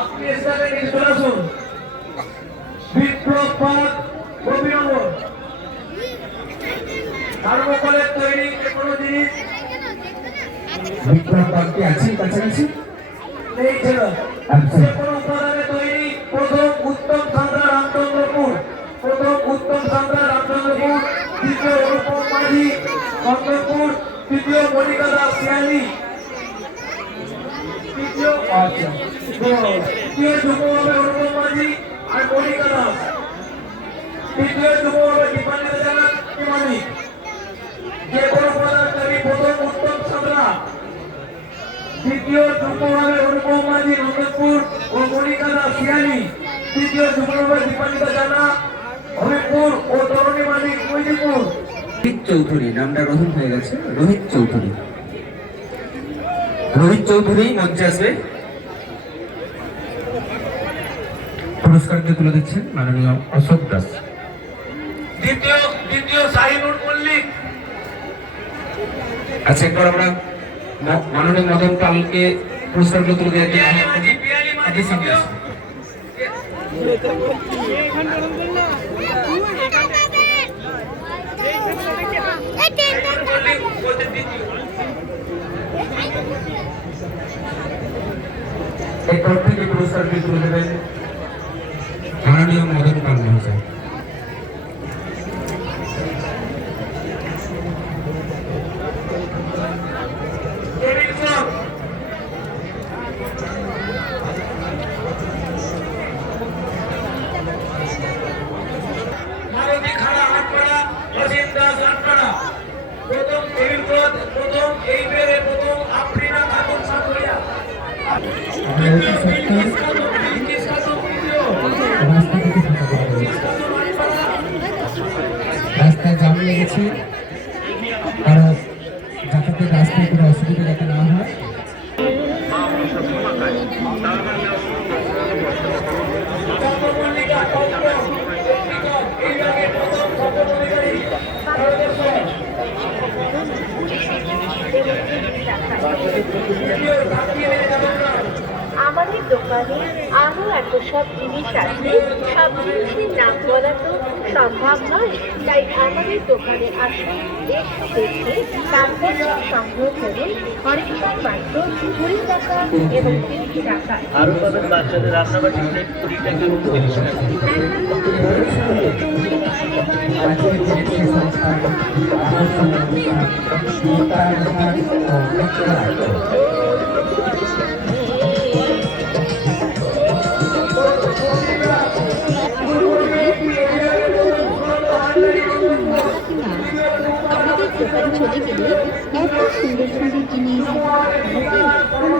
আপনি এসে নিয়ে চলে আসুন। বিপ্লব পাক অভিনন্দন। থার্মোকলের তৈরি কোনো জিনিস বিপ্লব পার্টি আছে কাছাকাছি নেই ছিল। যে কোনো উপাদানে তৈরি প্রথম উত্তম সান্দ্রা রামচন্দ্রপুর, প্রথম উত্তম সান্দ্রা রামচন্দ্রপুর, দ্বিতীয় অনুপম মাঝি চন্দ্রপুর, তৃতীয় মনিকা দাস শিয়ালি, তৃতীয় যুগ্মভাবে অনুপম মাঝি আর মনিকা দাস, তৃতীয় যুগ্মভাবে দীপান্বিত জানা মানিক। যে কোনো উপাদান তৈরি প্রথম উত্তম সান্দ্রা, দ্বিতীয় যুগ্মভাবে অনুপম মাঝি নন্দনপুর ও মনিকা দাস শিয়ালি, তৃতীয় যুগ্মভাবে দীপান্বিত জানা হবিবপুর ও তরুণী মানিক মহিদপুর। রোহিত চৌধুরী নামটা গ্রহণ হয়ে গেছে। রোহিত চৌধুরী, রোহিত চৌধুরী মঞ্চে আসবে। পুরস্কারকে তুলে দিচ্ছেন মাননীয় অশোক দাস। দ্বিতীয় শাহিনুর মল্লিক। আচ্ছা, একবার আমরা মাননীয় মদন পালকে পুরস্কারগুলো তুলে দিয়ে এরপর থেকে পুরস্কারটি তুলে দেবেন মাননীয় মদন পাল মহাশয়। প্রথম এই বেরে প্রথম আফ্রিনা খাতুন সাগরিয়া। রাস্তায় জাম লেগেছে, কারণ যাতায়াতের রাস্তায় কোনো অসুবিধা যাতে না হয়। আমাদের দোকানে আরো এত সব জিনিস আছে, সব জিনিসের নাম বলা তো সম্ভব নয়, তাই আমাদের দোকানে আসুন, এসে দেখে তারপর সংগ্রহ করুন। অনেক সময় মাত্র 20 টাকা এবং 30 টাকা। আরো পাবেন বাচ্চাদের রান্নাবাটি প্লেট 20 টাকা এবং 30 টাকা। দোকানে চলে গেলে এত সুন্দর সুন্দর জিনিস কোনো